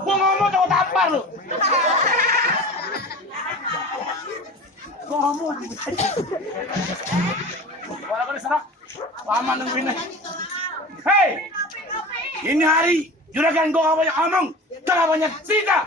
Gua ngomong tuh tampar lu. Gua ngomong. Walaupun diserak, lama nungguinnya. Hei, ini hari juragan gua gak banyak ngomong, gak banyak cerita.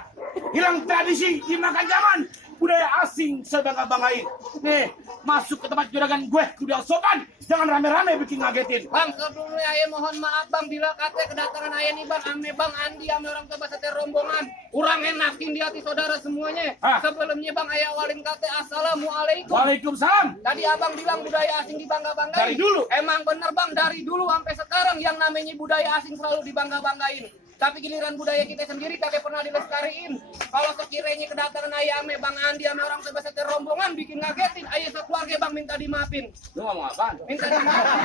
Hilang tradisi dimakan zaman, budaya asing sebangga-banggain. Nih, masuk ke tempat juragan gue, kuda sopan. Jangan rame-rame bikin ngagetin. Bang, sebelumnya ayah mohon maaf bang, bila kata kedatangan ayah nih bang, ame bang Andi, ame orang tua bahasa rombongan. Kurang enakin di hati saudara semuanya. Sebelumnya bang, ayah awalin kata assalamualaikum. Waalaikumsalam. Tadi abang bilang budaya asing dibangga-banggain. Dari dulu. Emang bener bang, dari dulu sampai sekarang yang namanya budaya asing selalu dibangga-banggain. Tapi giliran budaya kita sendiri kagak pernah dilestariin. Kalau sekiranya kedatangan ayah ame Bang Andi ame orang tua bahasa rombongan bikin ngagetin, ayah sekeluarga bang minta dimaafin. Lu ngomong apaan? Minta dimaafin.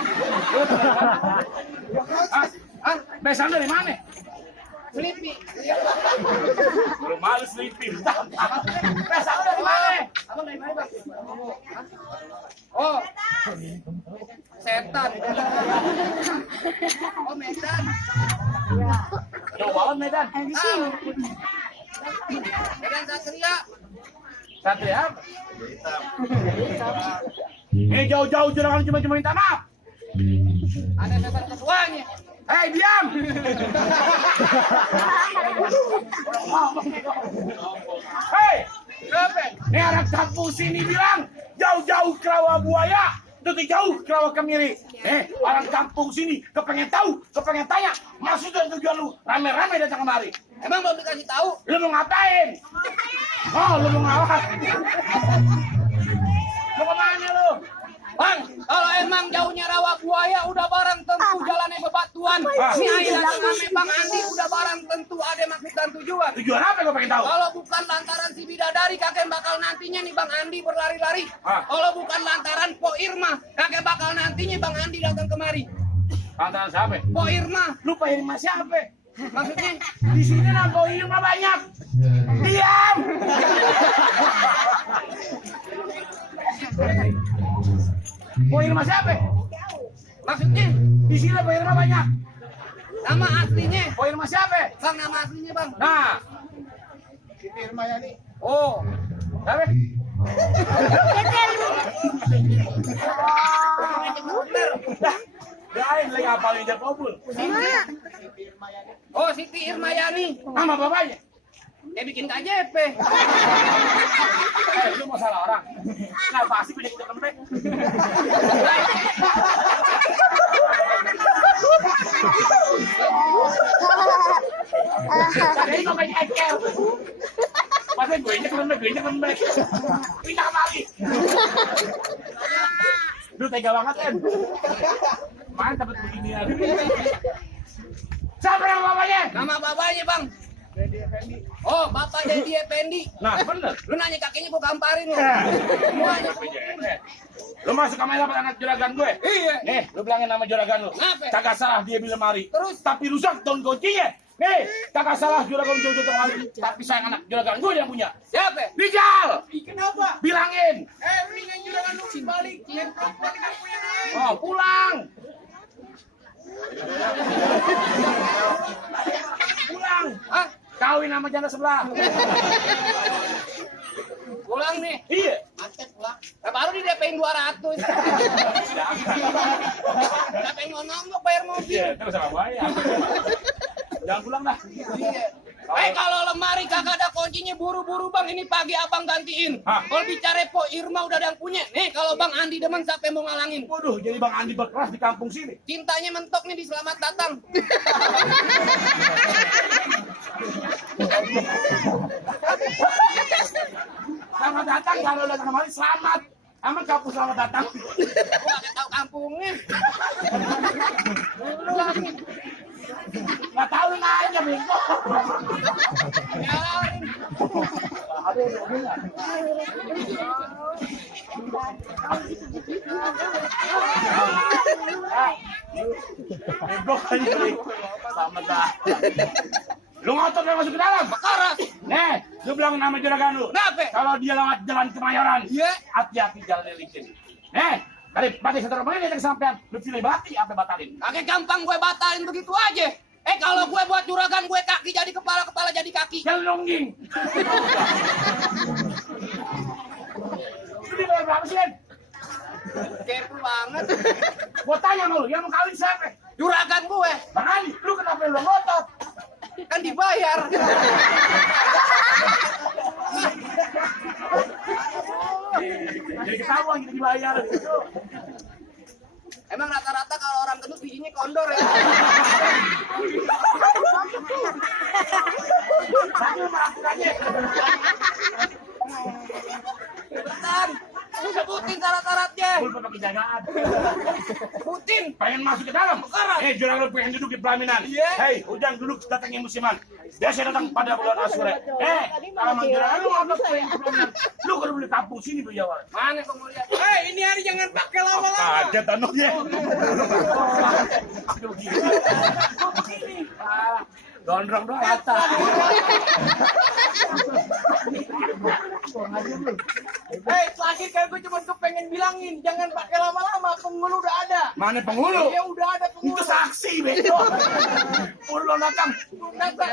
Besan dari mana? Selipi. Belum malu sleepy. Besan lu dari mana? Abang dari mana bang? Oh, setan. Oh Medan. Jauh banget Medan. Medan Satria. Satria apa? Ini jauh-jauh juragan cuma minta maaf. Ada setan ketuanya. Hei diam. Hei, ini anak kampung sini bilang jauh-jauh ke Rawa Buaya. Itu jauh ke Rawa Kemiri. Orang kampung sini kepengen tahu, kepengen tanya maksud dan tujuan lu rame-rame datang kemari. Emang belum dikasih tahu? Lu mau ngapain? Oh, lu mau ngawat? Lu kemana lu? Bang, kalau emang jauhnya Rawa Buaya udah barang tentu jalannya bebatuan. Ini ayah kami Bang Andi udah barang tentu ada maksud dan tujuan. Tujuan apa gue pengen tahu? Kalau bukan lantaran si bidadari kakek bakal nantinya nih Bang Andi berlari-lari. Kalau bukan lantaran Po Irma kakek bakal nantinya Bang Andi datang kemari. Lantaran siapa? Po Irma. Lu Po Irma siapa? Maksudnya di sini nah Po Irma banyak. Diam. Po Irma siapa? Maksudnya Di sini Po Irma banyak. nama aslinya. Po Irma siapa? Bang nama aslinya Bang. Nah, Siti Irmayani. oh, siapa? Lain lagi apa yang jadi kabul? Oh Siti Irmayani. Nama bapaknya? Dia bikin KJP. Lu mau salah orang. Kenapa sih punya kita lembek? Jadi kok kayak eker. Masa gue lembek. Pindah kemari. Lu tega banget kan? Mana dapat begini aja. Siapa nama bapaknya? Nama bapaknya Bang. Oh, Bapak Dedi Effendi. Nah, bener. Lu nanya kakeknya gua gamparin lu. Semuanya. Lu masuk kamera anak juragan gue? Iya. Nih, lu bilangin nama juragan lu. Kenapa? Kagak salah dia bilang mari. Terus? Tapi rusak daun kuncinya. Nih, kagak salah juragan Jojo mari. Tapi sayang anak juragan gue yang punya. Siapa? Rijal. Kenapa? Bilangin. Mendingan juragan lu balik. Yang perempuan yang punya nih. Oh, pulang. Pulang. Hah? Kawin sama janda sebelah. Pulang nih. Iya. Macet pulang. Nah, baru di DP-in 200. DP-in mau nombok bayar mobil. Iya, terus sama bayar. Jangan pulang dah. Iya. Kalau lemari kagak ada kuncinya buru-buru Bang, ini pagi abang gantiin. Kalau bicara Po Irma udah ada yang punya. Nih kalau Bang Andi demen siapa yang mau ngalangin? Waduh, jadi Bang Andi berkeras di kampung sini. Cintanya mentok nih di selamat datang. Selamat datang, kalau datang kemari selamat. Aman kampung selamat datang. Gua nggak tahu kampungnya. Lu lagi. Nggak tahu nanya bego. Nyalain. Bego kan ini. Selamat datang. Lu ngotot lu masuk ke dalam. Keras. Nih, lu bilang nama juragan lu. Kenapa? Kalau dia lewat jalan Kemayoran, Iya. hati-hati jalan licin. Dari bati setor menit yang sampean, lu pilih bati apa batalin? Kagak gampang gue batalin begitu aja. Kalau gue buat juragan gue kaki jadi kepala, kepala jadi kaki. Jelungging. Lu dibayar berapa sih, Len? Kepo banget. Gua tanya sama lu, yang mau kawin siapa? Juragan gue Bang Ali, lu kenapa lu ngotot? kan dibayar. Jadi ketahuan kita dibayar. Emang rata-rata kalau orang gendut bijinya kondor ya. Tapi lu melakukannya. Cepetan, sebutin syarat-syaratnya. Lu pakai jagaan. Sebutin. Pengen masuk ke dalam? Sekarang. Jurang lu pengen duduk di pelaminan. Iya. Hei, ujang duduk datangnya musiman. Biasa datang pada bulan Asyura. Kalau manjuran lu apa pengen ke pelaminan? Lu kalau beli kampung sini tuh Jawa. Mana kamu lihat? Ini hari jangan pakai lama-lama. Kaget anaknya. Gondrong doang rata. Terakhir kali gue cuma pengen bilangin jangan pakai lama-lama, penghulu udah ada. Mana penghulu? Iya udah ada penghulu. Itu saksi bego. Penghulu datang.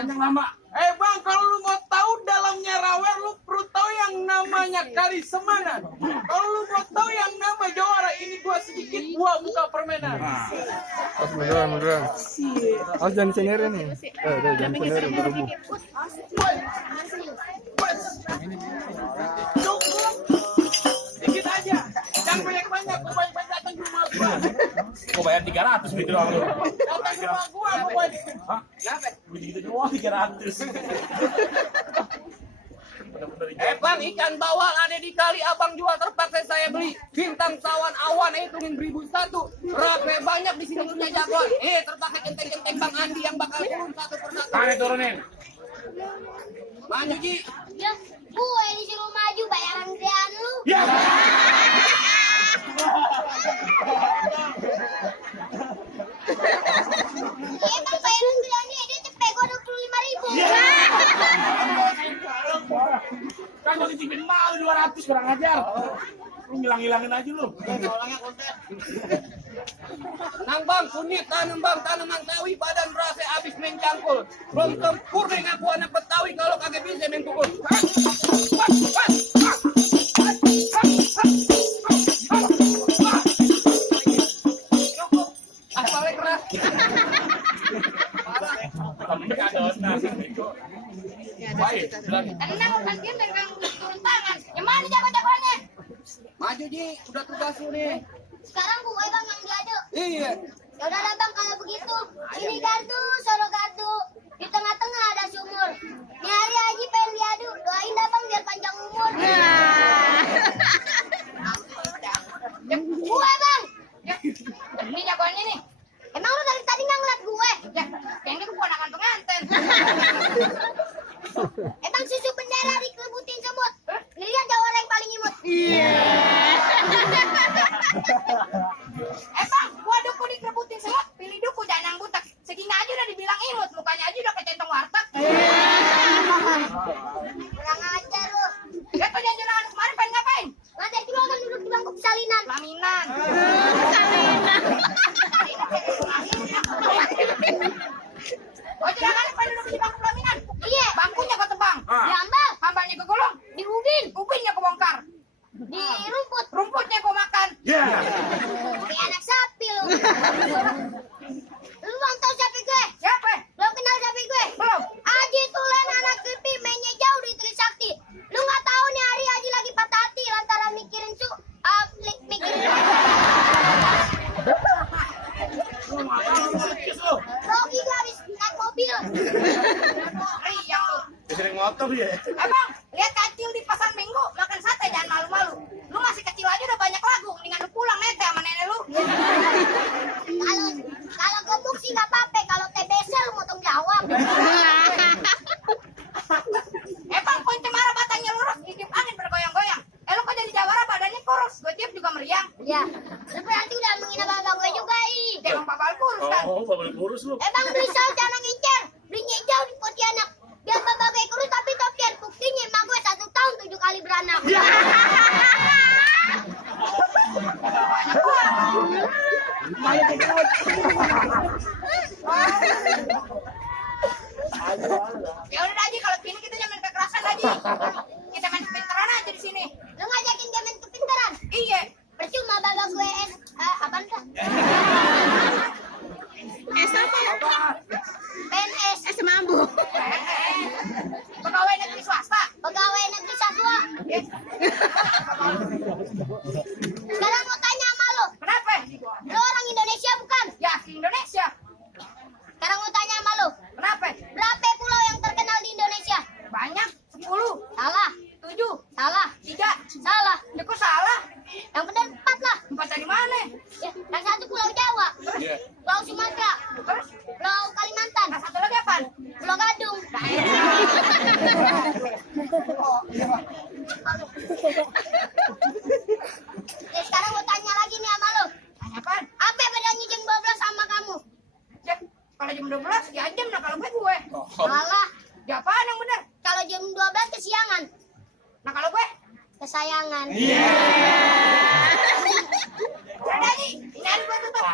Yang lama. Bang, kalau lu mau tahu dalamnya rawer, lu perlu tahu yang namanya kali semana. Kalau lu mau tahu yang nama jawara, ini gua sedikit gua buka permainan. Munduran. Awas jangan senderin nih. Jangan senderin berhubung. Cukup. Dikit aja. Jangan banyak-banyak, gua banyak-banyak datang ke rumah gua. Gua bayar 300 gitu doang lu. Datang ke rumah gua, Hah? Kenapa? Begitu doang 300. Bang, ikan bawal ada di kali abang jual terpaksa saya beli. Bintang sawan awan hitungin 1001. Rape banyak di sini punya jagoan. Terpakai centeng-centeng Bang Andi yang bakal turun satu persatu. Mana turunin? Maju Ji. Ya, gue disuruh maju bayaran gedean lu. Ya. Iya kan bayaran gedeannya dia cepet gue 25.000. Ya. Kan gua ditipin malu 200 kurang ajar. Lu ngilang-ngilangin aja lu. Nang Bang, kunit tanam Bang, tanaman tawi badan berasa abis main cangkul. Belum sempurna ngaku anak Betawi kalau kagak bisa main pukul. Cukup. Asalnya keras. Parah. Baik, silakan. Tenang, gantian pegang turun tangan. Yang mana jago-jagoannya? Maju Ji, udah tugas lu nih. Sekarang gue bang yang diadu. Iya. Ya udah lah bang kalau begitu. Ini gardu, sono gardu. Di tengah-tengah ada sumur. Ini hari Haji pengen diadu. Doain dah bang biar panjang umur. Gue bang. Ini jagoannya nih. Emang lu dari tadi nggak ngeliat gue? Ya, yang ini keponakan pengantin. Emang susu bendera dikelibutin semut. Lihat jawara yang paling imut. Bang, gua duku dikelibutin semut. Pilih duku jangan yang butek. Segini aja udah dibilang imut. Mukanya aja udah kayak centong warteg. Kurang ajar lu. Lihat perjanjian kemarin pengen ngapain? Lantai dulu kan duduk di bangku persalinan. Pelaminan. Oh, jangan pengen duduk di bangku pelaminan. Iya. Bangkunya kau tebang. Diambang. Hambalnya ke gulung. Diubin. Ubinnya ke bongkar. Di rumput. Rumputnya kau makan. Ya. Kayak anak sapi lu. Lu bang tau sapi gue? Siapa? Belum kenal sapi gue? Belum. Aji Tulen anak Kripi mainnya jauh di Trisakti. Lu nggak tahu nih hari Aji lagi patah hati lantaran mikirin mikirin. Rogi gak habis naik mobil. Riang lu. Sering motor ya. Bang, lihat kacil di pasar Minggu makan sate. Kurus lu. Emang beli saus jangan ngincer. Belinya jauh di Pontianak. Biar bagai kurus tapi topian. Buktinya emak gue 1 tahun 7 kali beranak. Ya udah Haji, kalau sini kita main kekerasan Haji. Kita main kepintaran aja di sini. Lu ngajakin dia main kepintaran? Iya. Percuma bagas gue apaan tuh? S apa? PNS. S mambu. Pegawai negeri swasta. Pegawai negeri swasta. Sekarang mau tanya sama lu. Kenapa? Lu orang Indonesia bukan? Ya, Indonesia. Sekarang mau tanya sama lu. Kenapa? Berapa pulau yang terkenal di Indonesia? Banyak. 10. Salah. 7. Salah. 3. Salah. Kok salah? Yang benar 4 lah. 4 dari mana? Ya, yang satu Pulau Jawa. Terus? Pulau Sumatera. Terus? Pulau Kalimantan. Yang satu lagi apa? Pulau Gadung. Sekarang mau tanya lagi nih sama lu. Tanya apaan? Apa bedanya jam 12 sama kamu? Ya, kalau jam 12 ya jam lah kalau gue. Salah. Ya apaan yang benar? Kalau jam 12 kesiangan. Nah kalau gue? Kesayangan. Iya. Udah nih, ini ada gue tutup.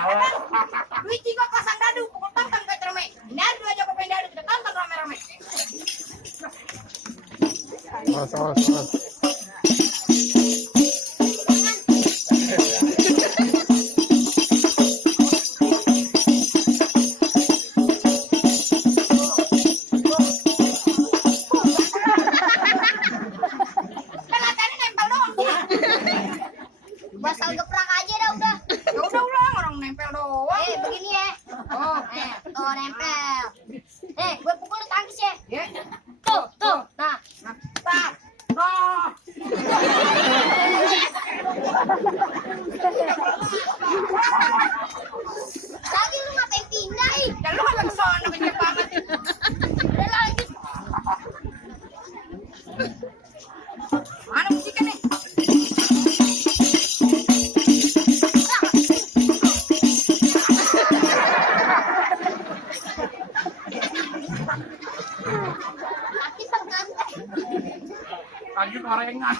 Duit jika pasang dadu, pukul tantang ke cerme. Ini ada dua jago pengen dadu, kita tantang rame-rame. Awas. Basal geprak aja dah udah. Ya udah ulang, orang nempel doang. Begini ya. Oh, tuh nempel. Gue pukul tangkis ya. Ya. Tuh. Nah. Tak. Noh. Tadi lu ngapain pindah ih? Ya lu kan kesana kenceng banget. Udah lanjut. Mana musiknya nih? Laki berkantai. Lagi gorengan.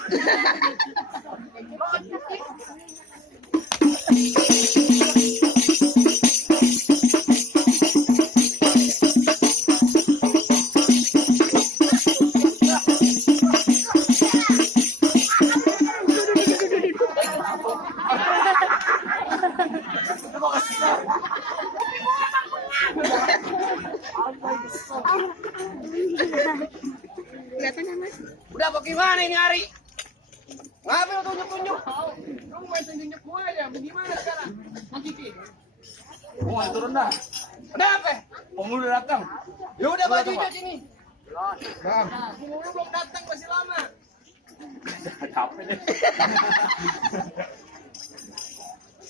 Udah bagaimana ini Ari? Ngapain lu tunjuk-tunjuk? Lu main tunjuk gua aja. Bagaimana sekarang? Kiki. Oh, turun dah. Udah apa? Penghulu datang. Ya udah baju hijau sini. Bang. Penghulu belum datang, masih lama. Capek deh.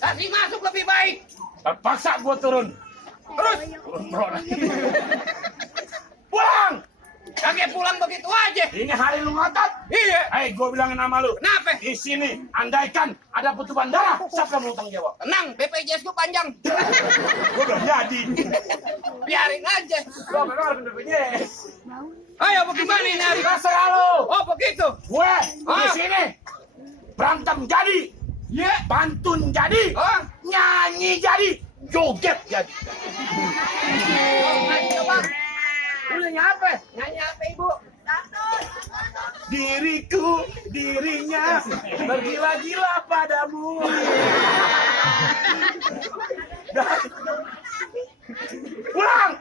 Kasih masuk lebih baik. Terpaksa gua turun. Terus Turun bro lagi. Pulang. kakek pulang begitu aja. Ini hari lu ngotot. Iya. Hei, gua bilangin sama lu. Kenapa? Di sini, andaikan ada pertumpahan darah, siapa yang mau tanggung jawab? Tenang, BPJS gua panjang. Gua belum jadi. Biarin aja. Gua memang harus BPJS. Ayo bagaimana ini hari? Terserah lu. Oh begitu. Gue di sini berantem jadi, pantun jadi, nyanyi jadi, joget jadi. Coba. Lu nyanyi apa? Nyanyi apa ibu? Diriku, dirinya bergila-gila padamu. Pulang.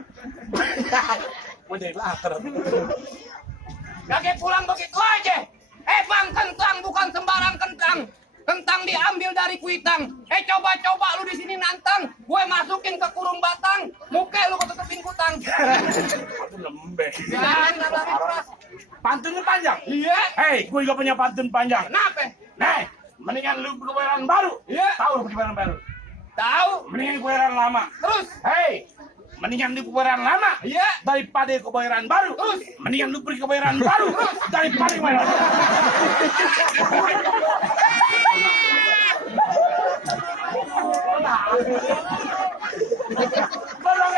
Mau jadi lapar. Kakek pulang begitu aja. Bang, kentang bukan sembarang kentang. Kentang diambil dari kuitang. Coba-coba lu di sini nantang. Gue masukin ke kurung batang. Muka lu ketutupin kutang. Aku lembek. Jangan lari keras. Pantunnya panjang. Iya. Hei, gue juga punya pantun panjang. Kenapa? Nih, mendingan lu kebayaran baru. Iya. Tahu lu kebayaran baru. Tahu. Mendingan kebayaran lama. Terus. Hei, mendingan lu kebayaran lama. Iya. Daripada kebayaran baru. Terus. Mendingan lu pergi kebayaran baru. Daripada kebayaran baru. Tolong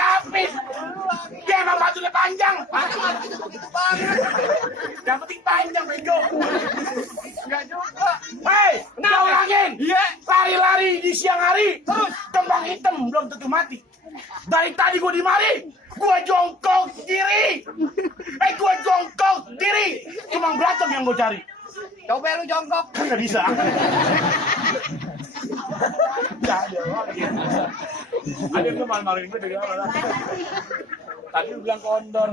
yang gue cari. Coba lu jongkok. Nggak bisa. Ada yang malu-maluin gue dari awal. Tadi lu bilang kondor.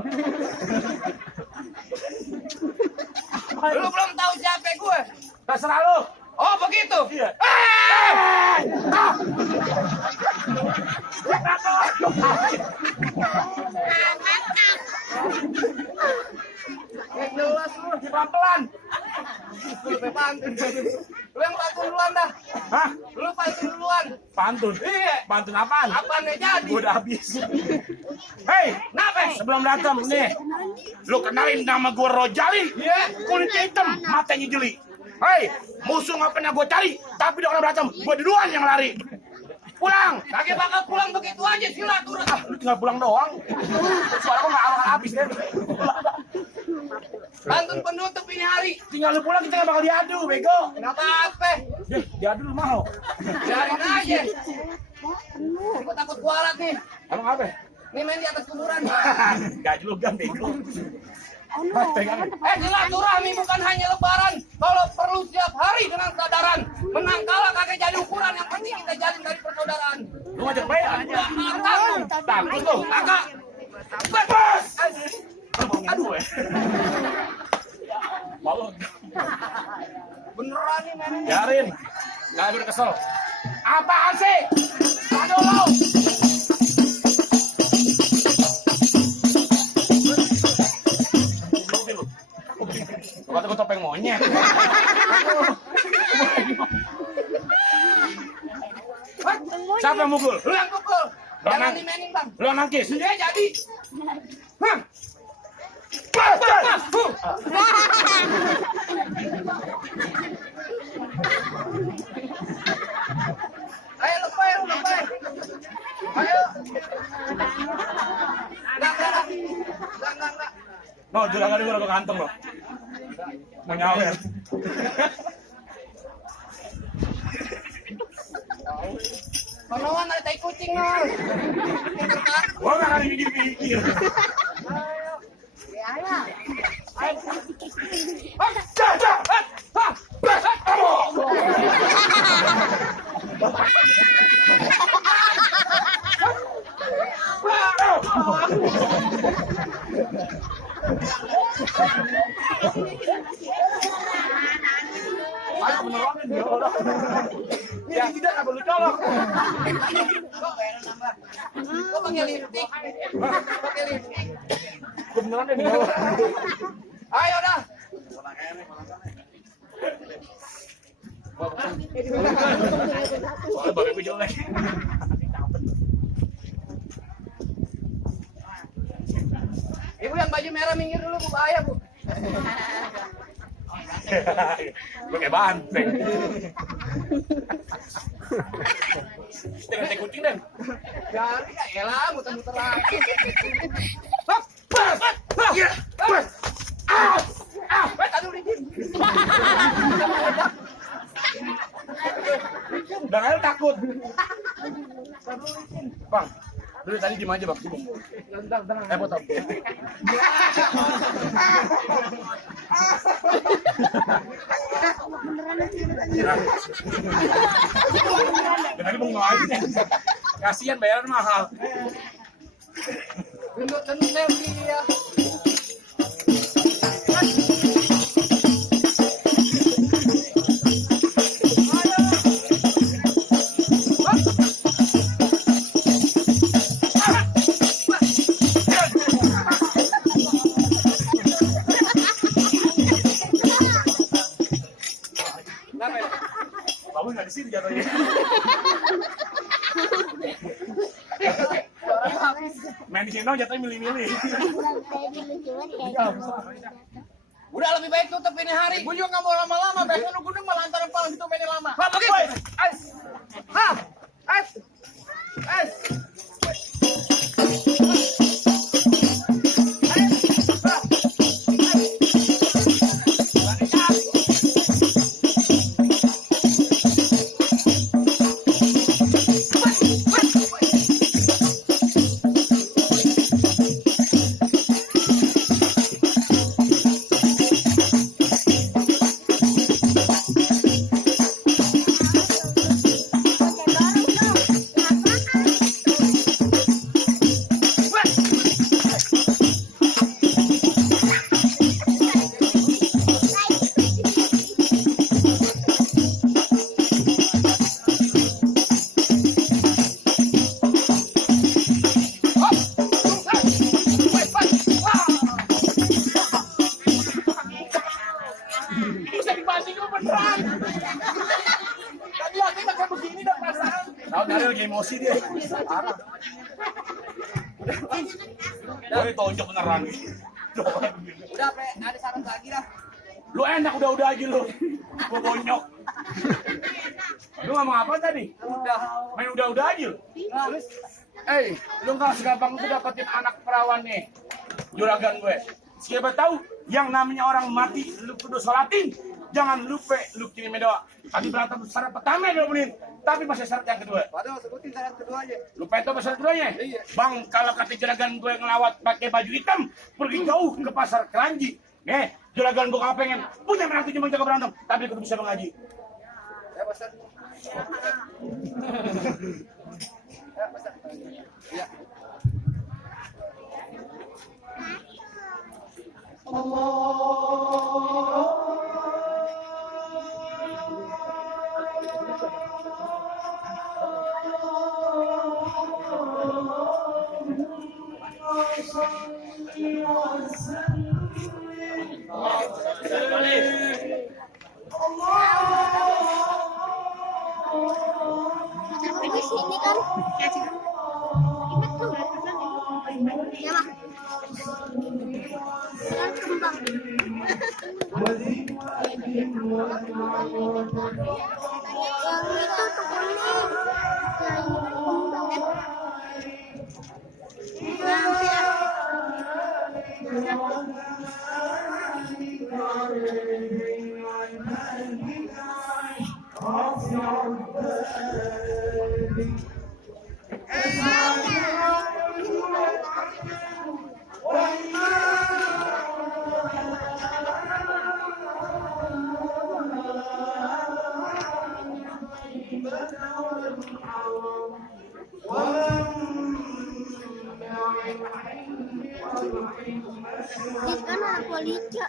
Lu belum tahu siapa gue. Terserah lu. Oh begitu. Iya. Jelas lu. Pelan-pelan. Lu pantun. Lu yang pantun duluan dah. Hah? Lu pantun duluan. Pantun? Iya. Pantun apaan? Apaan nih jadi? Gue udah habis. Hei, Kenapa? sebelum datang nih, lu kenalin nama gue Rojali. Iya. Kulitnya hitam, matanya jeli. Hei, musuh nggak pernah gue cari, tapi udah kena berantem, gue duluan yang lari. Pulang. Kagak bakal pulang begitu aja silaturahmi. Ah, lu tinggal pulang doang. Suara gue nggak bakal habis deh. Pantun penutup ini hari. Tinggal lu pulang, kita nggak bakal diadu, bego. Kenapa apa? Diadu lu mau. Biarin aja. Gue takut kualat nih. Emang apa? Nih main di atas kuburan. Gak julukan, bego. Pegangan. Silaturahmi bukan hanya lebaran. Kalau perlu setiap hari dengan kesadaran. Menang kalah kagak jadi ukuran. Yang penting kita jalin dari persaudaraan. Lu ngajak bayar. Takut lu. Kakak. Bebas. Aduh, malu. Beneran nih mainnya. Biarin. Gak berkesel. Apaan sih? Aduh lu. Kata gue topeng monyet. Siapa yang mukul? Lu yang pukul. Jangan Bang. dimainin bang. Lu yang nangkis? Dia jadi. Hah? Ayo lepai, lu lepai. Ayo. Enggak. No, juragan gue udah kantong loh. Mau nyawer. Konoan ada tai kucing nol. Gua nggak akan mikir-mikir. Ayo beneran dia orang. Ya tidak nggak perlu colok. Kok pakai lipstick? Pakai lipstick. Gua beneran deh dia. Ayo dah. Soalnya babi gue jelek. Ibu yang baju merah minggir dulu, Bu. Bahaya, Bu. Gue kayak banteng. Dengan kucing dan. Jadi ya elah, muter-muter lagi. Hop, bas, ya, bas. Aduh, licin. Dan Ael takut. Bang, dulu tadi diem aja bang. Potong. Dan tadi mau aja. Kasihan bayaran mahal. Gendut selfie dia. Kamu nggak di sini jatuhnya. Main di sini dong jatuhnya milih-milih. Udah lebih baik tutup ini hari. Gue juga nggak mau lama-lama. Biasanya lu gunung malah antara palang itu mainnya lama. Pak, pergi. Tadi kita kayak begini dah perasaan. Tahu dari lagi emosi dia. Parah. Gue tonjok beneran. Udah, Pe, ada syarat lagi dah. Lu enak udah aja lu. Gue bonyok. Lu ngomong apa tadi? Udah. Main udah aja lu. Terus Lu nggak segampang itu dapetin anak perawan nih. Juragan gue. Siapa tahu yang namanya orang mati lu kudu sholatin. Jangan lupa lu kirim doa. Tadi berantem syarat pertama 20 menit, tapi masih syarat yang kedua. padahal sebutin syarat kedua aja. Lupa itu syarat keduanya? Iya. Bang, kalau kata juragan gue ngelawat pakai baju hitam, pergi jauh ke pasar Keranji. Juragan gue gak pengen punya menantu cuma jaga berantem, tapi kudu bisa mengaji. Ya, Ustaz. Ya, Ustaz. Ya. Di sini kan. Ya, Mak. Kan kembang. Yang itu tuh kuning. Yang kembang. Kan anak Walija,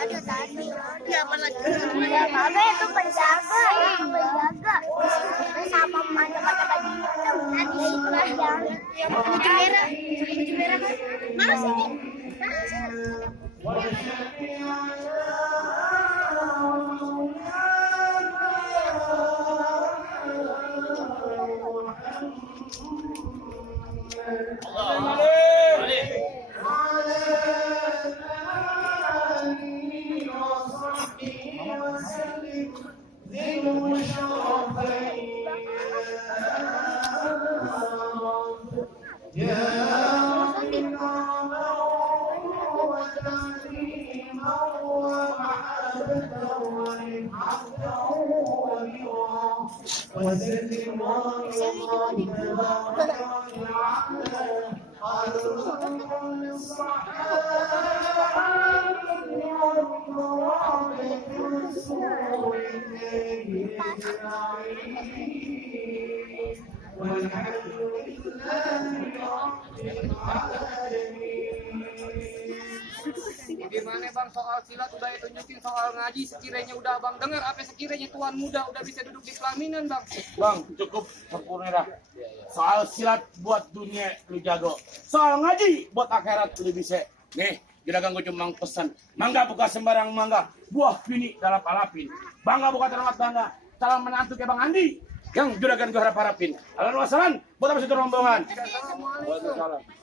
ada tadi. Ya mana? Ada itu penjaga, sama ada baju hitam. Di situ yang baju merah, kan? Mana sih? Gimana Bang soal silat udah tunjukin, soal ngaji sekiranya udah Abang dengar, apa sekiranya tuan muda udah bisa duduk di pelaminan Bang? Bang, cukup sempurna dah. Soal silat buat dunia lu jago. Soal ngaji buat akhirat lu bisa. Nih, juragan gue cuma pesan, mangga buka sembarang mangga, buah bini dalam alapin. Bangga buka terhormat bangga, calon menantu kayak Bang Andi yang juragan gue harap-harapin. Alhamdulillah, buat apa sih rombongan? Assalamualaikum. Waalaikumsalam.